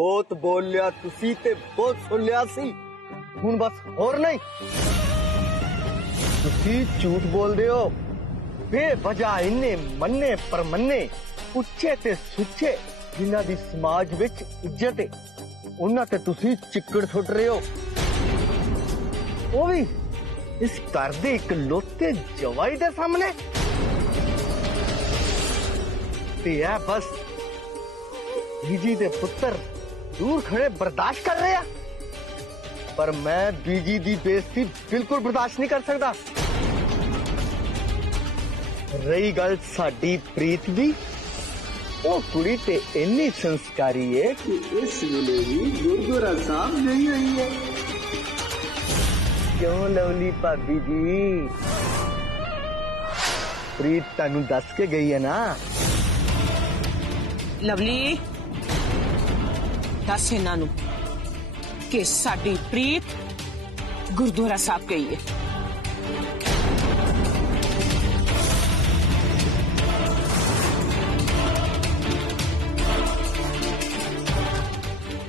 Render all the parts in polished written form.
बहुत बोल लिया तुसी ते बहुत सुन लिया सी। हुण बस होर नहीं। तुसी झूठ बोल दे हो बेवजह। इन्ने मन्ने परमन्ने उच्चे ते सुच्चे जिन्हां दी समाज विच इज्जत है उन्हां ते तुसी चिक्कड़ सुट रहे हो। वो भी इस घर दे इकलौते जवाई दे सामने। ते है बस बीजी दे पुत्र दूर खड़े बर्दाश्त कर रहे हैं, पर मैं बीजी दी बेइज्जती बिल्कुल बर्दाश्त नहीं कर सकता। रही गल साडी प्रीत दी, वो कुड़ी ते इन्नी संस्कारी है कि इस वेले भी गुरुद्वारा साहब नहीं आई है। क्यों लवली भाभी जी, प्रीत तानू दस के गई है ना? लवली दस इन्हां नू कि साडी प्रीत गुरुद्वारा साहब गई है।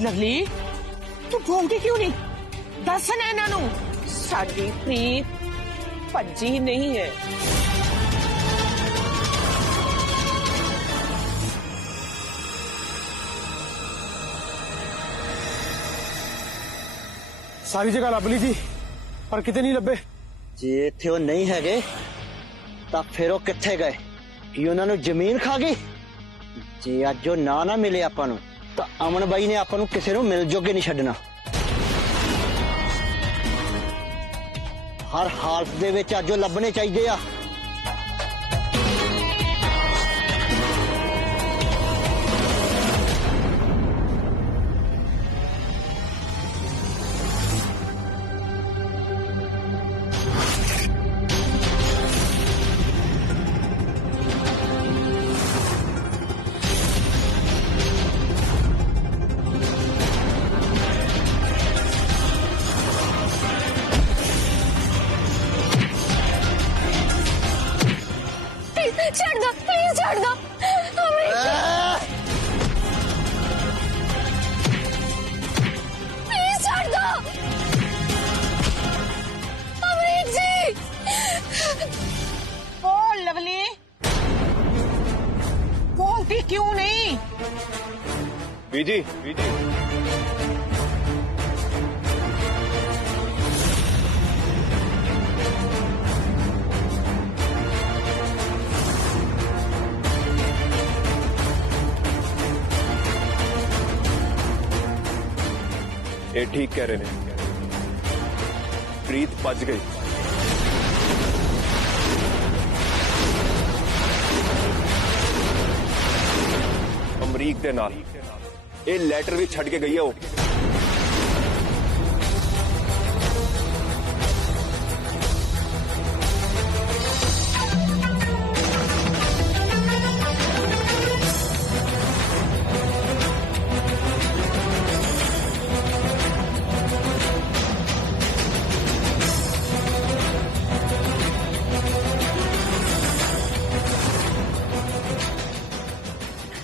लवली तू बोलती क्यों नहीं? दस ना इन्हां नू साडी प्रीत भज्जी नहीं है। सारी जगह लभ ली जी, पर किते नहीं लभे। जे इत्थे वो नहीं हैगे तां फिर वो कित्थे गए? कि उन्हां नू जमीन खा गई? जे अज वो ना मिले आपां नू तां अमन बाई ने आपां नू किसे नू मिल जोगे नहीं छड्डना। हर हालत दे विच अज वो लभने चाहिए आ। छोड़ दो प्लीज, छोड़ दो। प्लीज छोड़ दो अमरीक जी। बोल लवली, बोलती क्यों नहीं? बीजी ये ठीक कह रहे हैं, प्रीत बच गई। अमरीक दे नाल ये लैटर भी छड़ के गई है वो।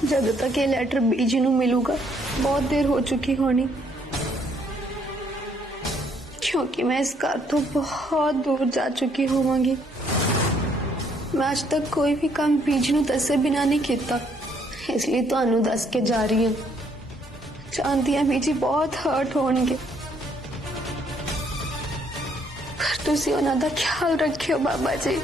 जब तक ये लेटर बीजी नू मिलूगा बहुत देर हो चुकी होनी, क्योंकि मैं इस घर तो बहुत दूर जा चुकी होवांगी। मैं आज तक कोई भी काम बीजी नू दसे बिना नहीं किया, इसलिए तुहानू दस के जा रही हूं। जानती हां बीजी बहुत हर्ट होणगे, पर तुसी उन्हां दा ख्याल रखियो बाबा जी।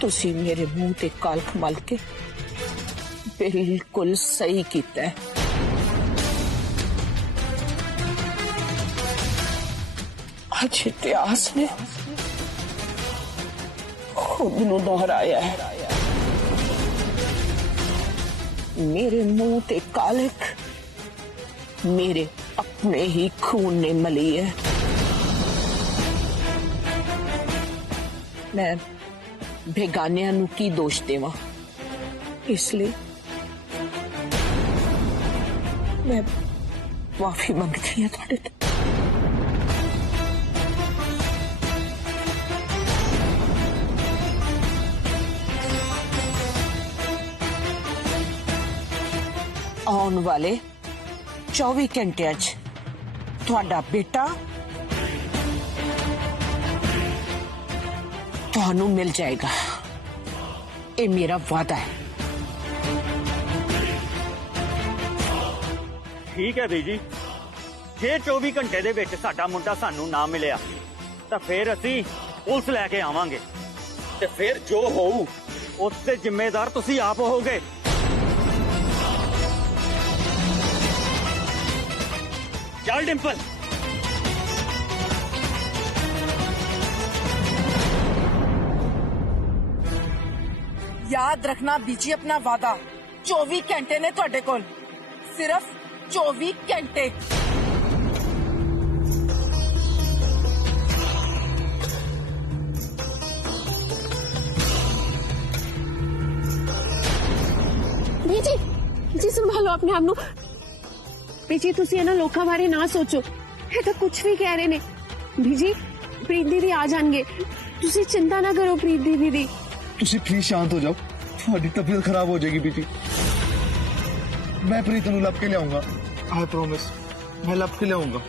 तुसी मेरे मुंह ते कालख मल के बिल्कुल सही कीता है। आज इतिहास ने खुद नू दोहराया है। मेरे मुंह ते कालिक मेरे अपने ही खून ने मली है। मैं बेगानियां नू की दोष देवां, इसलिए मैं माफी मंगती हूं तुहाडे तो। आने वाले 24 घंटे तुहाडा बेटा तुहानू मिल जाएगा, ये मेरा वादा है। ठीक है दी जी, जे 24 घंटे दे विच साडा मुंडा सानू ना मिलिया तां फिर असीं पुलिस लैके आवांगे ते फिर जो होऊ उस ते जिम्मेदार तुसीं आप होगे। चल डिंपल। याद रखना बीजी अपना वादा, 24 घंटे ने ਤੁਹਾਡੇ ਕੋਲ, सिर्फ 24 घंटे। बीजी जी संभालो अपने आप नू। बीजी तुसी इन्हां लोकां बारे ना सोचो, ये तो कुछ भी कह रहे ने। बीजी प्रीत दीदी आ जाएंगे, तुसी चिंता ना करो प्रीत दीदी दी। ਤੁਸੀਂ ਪਲੀਜ਼ ਸ਼ਾਂਤ ਹੋ ਜਾਓ, ਤੁਹਾਡੀ ਤਬੀਅਤ ਖਰਾਬ ਹੋ ਜਾਏਗੀ ਬੀਜੀ। मैं प्रीत ਨੂੰ ਲੱਭ ਕੇ ਲਿਆਉਂਗਾ, आई प्रॉमिस, मैं ਲੱਭ ਕੇ ਲਿਆਉਂਗਾ।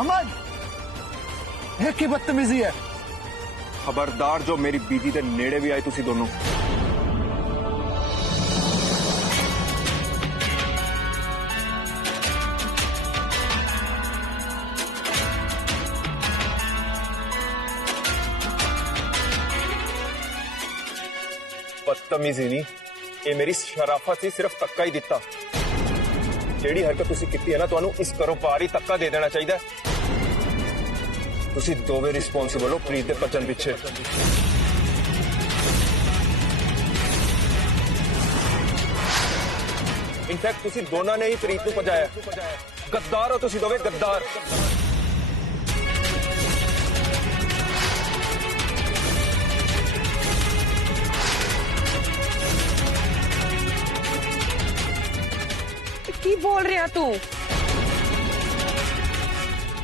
अमन, ये की बदतमीजी है। खबरदार जो मेरी बीजी के नेड़े भी आए तुसी दोनों। बदतमीजी नहीं, ये मेरी शराफत सी, सिर्फ धक्का ही दिता। जेड़ी हरकत तुसी कीती है ना, तुहानू इस घरों बाहर ही धक्का दे देना चाहिए। तुसी दोवे रिस्पॉन्सिबल हो प्रीत के बचन पिछे। इनफैक्ट तुसी दोनों ने ही प्रीत को भजाया। गद्दार हो तुसी दोवे, गद्दार। की बोल रहा तू?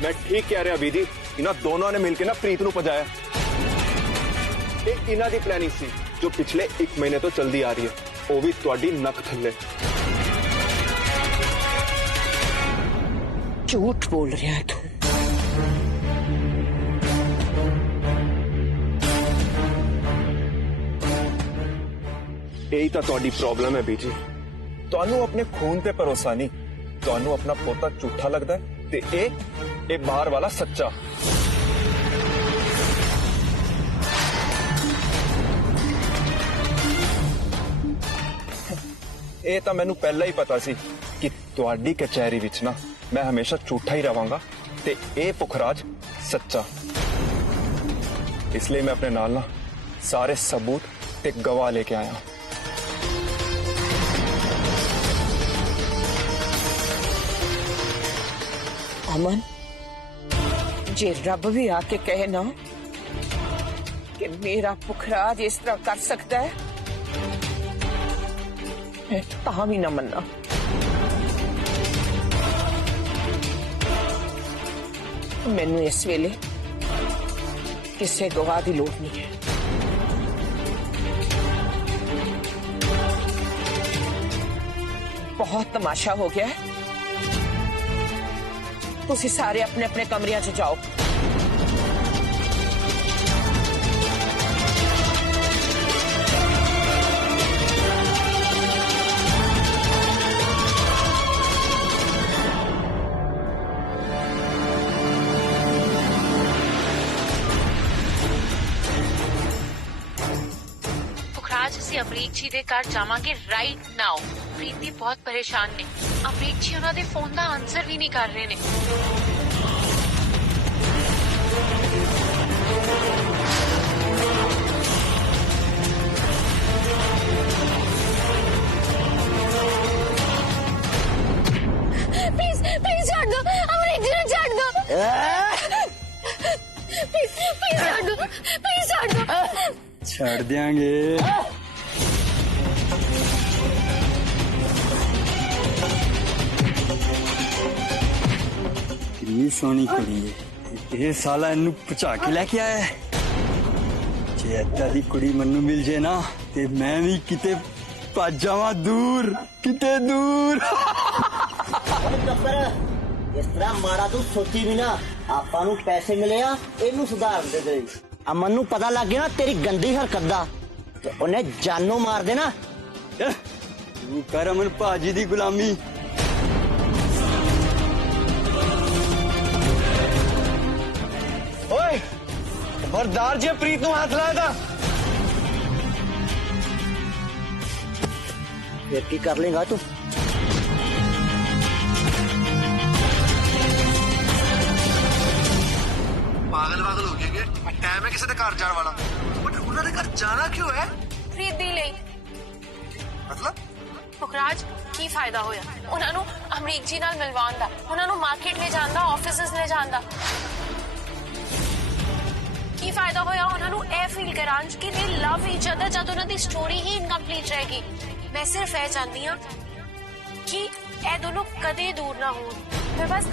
मैं ठीक कह रहा बीजी, इन्हां दोनों ने मिलकर ना प्रीत नू भजाया। ये इन्हां दी प्लानिंग सी जो पिछले 1 महीने तो चलती आ रही है, वो भी तुहाडी नक थल्ले। झूठ बोल रहा है तू। यही तो तुहाडी प्रॉब्लम है बीजी, तुहानू अपने खून ते भरोसा नहीं, तुहानू अपना पोता झूठा लगता है ते ए बाहर वाला सच्चा। ये तो मैनू पहला ही पता सी कि तुहाडी कचहरी विच ना मैं हमेशा झूठा ही रवांगा ते ए पुखराज सच्चा। इसलिए मैं अपने नाल ना सारे सबूत ते गवाह लेके आया। अमन, जे रब भी आके कहे ना कि मेरा पुखराज इस तरह कर सकता है, मैं तां भी ना मन्ना। मैनू इस वेले किसी गवाह की लोड़ नहीं है। बहुत तमाशा हो गया है, तुसी सारे अपने अपने कमरियां च जाओ। ਅਮਰੀਕ ਜੀ ਦੇ ਘਰ ਜਾਵਾਂਗੇ ਰਾਈਟ ਨਾਓ। ਪ੍ਰੀਤੀ ਬਹੁਤ ਪਰੇਸ਼ਾਨ ਨੇ। ਅਮਰੀਕ ਜੀ ਉਹਨਾਂ ਦੇ ਫੋਨ ਦਾ ਆਨਸਰ ਵੀ ਨਹੀਂ ਕਰ ਰਹੇ ਨੇ। प्लीज प्लीज छोड़ दो, अमरीक जी ने छोड़ दो। प्लीज प्लीज छोड़ दो, प्लीज छोड़ दो। ਛੱਡ ਦਿਆਂਗੇ। ਕਿੰਨੀ ਸੋਹਣੀ ਕੁੜੀ ਹੈ। ਇਹ ਸਾਲਾ ਇਹਨੂੰ ਪਹੁੰਚਾ ਕੇ ਲੈ ਕੇ ਆਇਆ ਹੈ। ਜੇ ਏਦਾਂ ਦੀ ਕੁੜੀ ਮੈਨੂੰ ਮਿਲ ਜੇ ਨਾ ਤੇ ਮੈਂ ਵੀ ਕਿਤੇ ਭੱਜ ਜਾਵਾਂ ਦੂਰ, ਕਿਤੇ ਦੂਰ। ਟੱਪਰ ਇਸ ਤਰ੍ਹਾਂ ਮਾੜਾ ਤੂੰ ਸੋਚੀ ਵੀ ਨਾ। ਆਪਾਂ ਨੂੰ ਪੈਸੇ ਮਿਲੇ ਆ, ਇਹਨੂੰ ਸੁਧਾਰਨ ਦੇ ਦੇ। ਅਮਨ ਨੂੰ ਪਤਾ ਲੱਗ ਗਿਆ ਨਾ ਤੇਰੀ ਗੰਦੀ ਹਰਕਤ ਦਾ, ਤੇ ਉਹਨੇ ਜਾਨੋਂ ਮਾਰ ਦੇਣਾ। ਤੂੰ ਕਰ ਅਮਨ ਭਾਜੀ ਦੀ ਗੁਲਾਮੀ। ਓਏ ਖਬਰਦਾਰ ਜੇ ਪ੍ਰੀਤ ਨੂੰ ਹੱਥ ਲਾਇਆ ਤਾਂ ਫਿਰ ਕੀ ਕਰ ਲੇਗਾ ਤੂੰ? ਪਾਗਲ ਵਾਗਲ ਹੋ ਗਏ ਟਾਈਮ ਹੈ ਕਿਸੇ ਦੇ ਘਰ ਜਾਣ ਵਾਲਾ, ਬਟ ਉਹਨਾਂ ਦੇ ਘਰ ਜਾਣਾ ਕਿਉਂ ਹੈ? ਪ੍ਰੀਤੀ ਲਈ ਮਤਲਬ ਪੁਖਰਾਜ ਕੀ ਫਾਇਦਾ ਹੋਇਆ ਉਹਨਾਂ ਨੂੰ ਅਮਰੀਕ ਜੀ ਨਾਲ ਮਿਲਵਾਉਣ ਦਾ, ਉਹਨਾਂ ਨੂੰ ਮਾਰਕੀਟ ਲੈ ਜਾਣ ਦਾ, ਆਫਿਸਿਸ ਲੈ ਜਾਣ ਦਾ। ਕੀ ਫਾਇਦਾ ਹੋਇਆ ਉਹਨਾਂ ਨੂੰ ਇਹ ਫੀਲ ਕਰਾਉਣ ਕਿ ਦੇ ਲਵ ਈਚ ਅਦਰ ਜਦ ਉਹਨਾਂ ਦੀ ਸਟੋਰੀ ਹੀ ਇਨਕੰਪਲੀਟ ਰਹੇਗੀ। ਮੈਂ ਸਿਰਫ ਇਹ ਚਾਹੁੰਦੀ ਹਾਂ ਕਿ ਇਹ ਦੋਨੋਂ ਕਦੇ ਦੂਰ ਨਾ ਹੋਣ। ਮੈਂ ਬਸ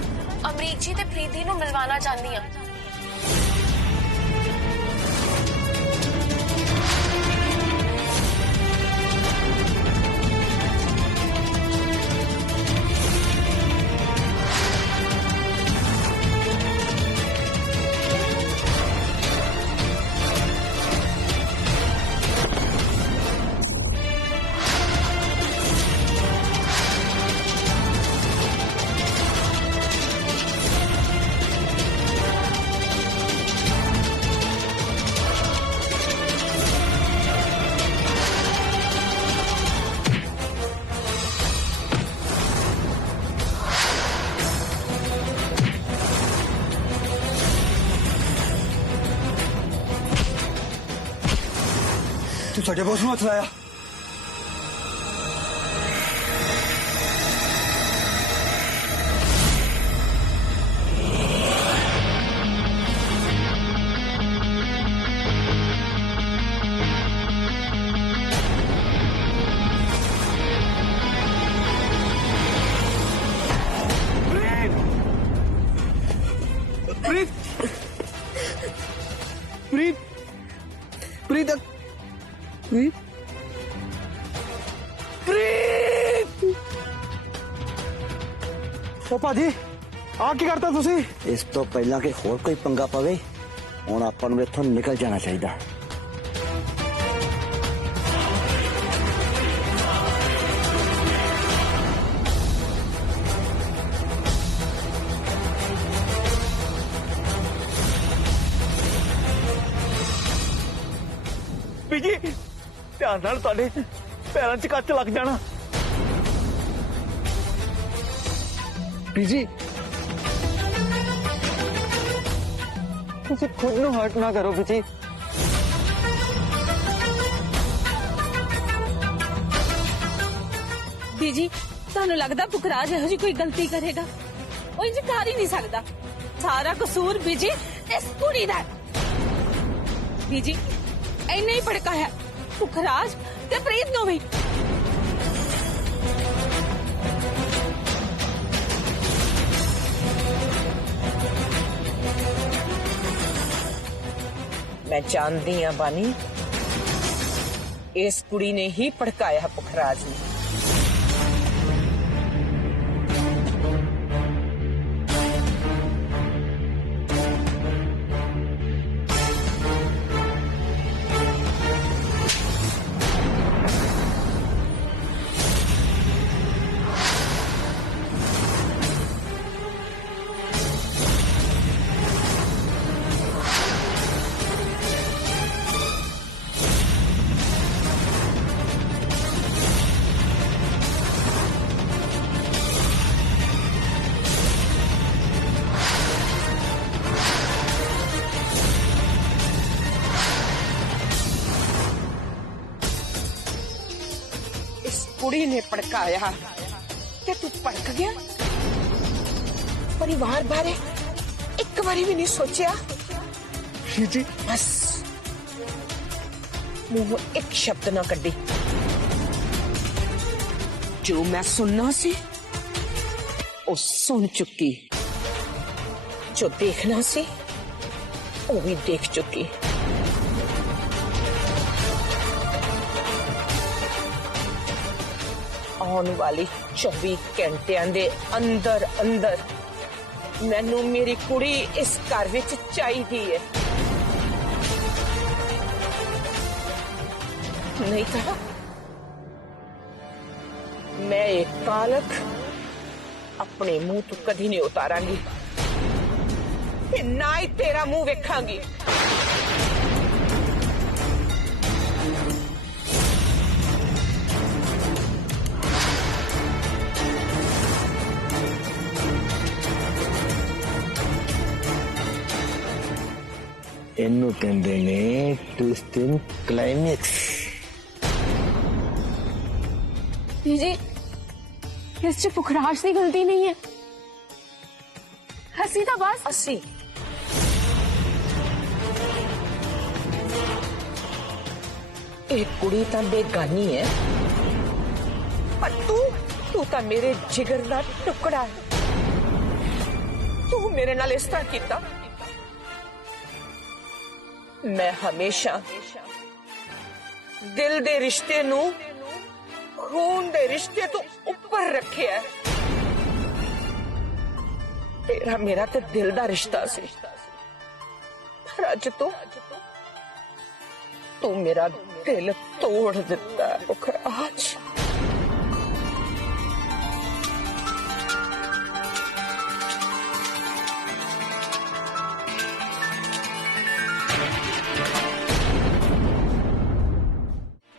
ਅਮਰੀਕ ਜੀ ਤੇ ਪ੍ਰੀਤੀ ਨੂੰ ਮਿਲਵਾਉਣਾ ਚਾਹੁੰਦੀ ਹਾਂ। ਤੂੰ ਸਾਡੇ ਬੋਸ ਨੂੰ ਹੱਥ ਲਾਇਆ। ਪ੍ਰੀਤ ਪ੍ਰੀਤ ਪ੍ਰੀਤ ਪ੍ਰੀਤ ਪ੍ਰੀਤ ਓ ਭਾਜੀ ਆ ਕੀ ਕਰਤਾ ਤੁਸੀਂ? ਇਸ ਤੋਂ ਪਹਿਲਾਂ ਕਿ ਹੋਰ ਕੋਈ ਪੰਗਾ ਪਵੇ, ਹੁਣ ਆਪਾਂ ਨੂੰ ਇੱਥੋਂ ਨਿਕਲ ਜਾਣਾ ਚਾਹੀਦਾ। ਬੀਜੀ ਧਿਆਨ ਨਾਲ, ਤੁਹਾਡੇ ਪੈਰਾਂ 'ਚ ਕੱਚ ਲੱਗ ਜਾਣਾ। ਬੀਜੀ ਤੁਸੀਂ ਖੁਦ ਨੂੰ ਹਰਟ ਨਾ ਕਰੋ ਬੀਜੀ। ਬੀਜੀ ਤੁਹਾਨੂੰ ਲੱਗਦਾ ਪੁਖਰਾਜ ਇਹੋ ਜਿਹੀ ਕੋਈ ਗਲਤੀ ਕਰੇਗਾ? ਉਹ ਇੰਜ ਕਰ ਹੀ ਨਹੀਂ ਸਕਦਾ। ਸਾਰਾ ਕਸੂਰ ਬੀਜੀ ਇਸ ਕੁੜੀ ਦਾ ਹੈ। ਬੀਜੀ ਇੰਨੇ ਹੀ ਭੜਕਾਇਆ ਪੁਖਰਾਜ ਤੇ ਪ੍ਰੀਤ ਨੂੰ ਵੀ। मैं जानती हाँ बानी, इस कुड़ी ने ही भड़काया पुखराज ने। कुड़ी ने भड़काया ते तू भड़क गया। परिवार बारे एक बारी भी नहीं सोचा। जी बस मुंह एक शब्द ना कड्डी। जो मैं सुनना सी वो सुन चुकी, जो देखना सी वो भी देख चुकी। आने वाली 24 घंटिया दे अंदर अंदर मैनू मेरी कुड़ी इस घर विच चाहिदी है, नहीं तो मैं एक कालक अपने मुंह तो कभी नहीं उतारांगी, ना ही तेरा मुंह वेखांगी। इन्नू कहंदे ने ट्विस्ट इन क्लाइमेक्स। जी इस च पुखराज की गलती नहीं है। हसी तो बस हसी एक कुड़ी तो बेगानी है, पर तू तो मेरे जिगर का टुकड़ा है। तू मेरे नाल इस तरह कीता। मैं हमेशा दिल दे रिश्ते नू खून दे रिश्ते तो ऊपर रखे है। तेरा मेरा तो दिल दा रिश्ता सी, पर अज तू मेरा दिल तोड़ दिता है पुखराज।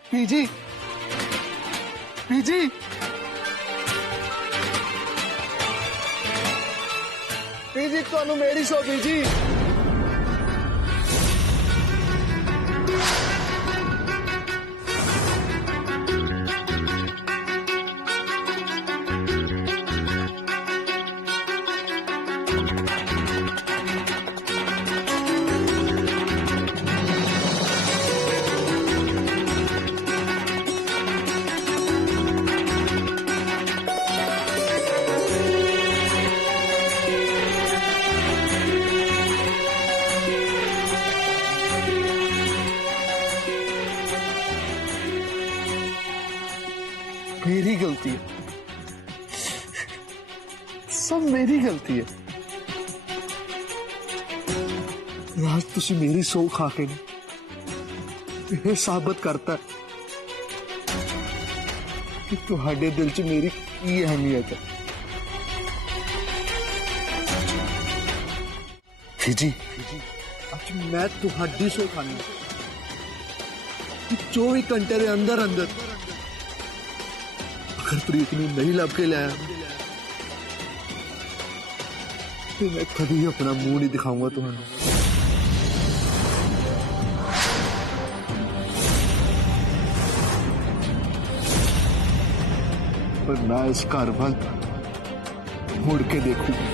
पीजी पीजी पीजी तुहानू मेरी सौ पीजी। मेरी गलती है, सब मेरी गलती है। राज तुसी मेरी सौ खा के ये साबित करता है कि तुहाडे दिल च मेरी की अहमियत है। जी आज मैं तुहाडी सौ खानी 24 घंटे के अंदर अंदर अगर प्रीत नूं नहीं लभ के लाया तो मैं कभी अपना मुंह नहीं दिखाऊंगा तुहानू। पर मैं इस घर वाल मुड़ के देखूंगा।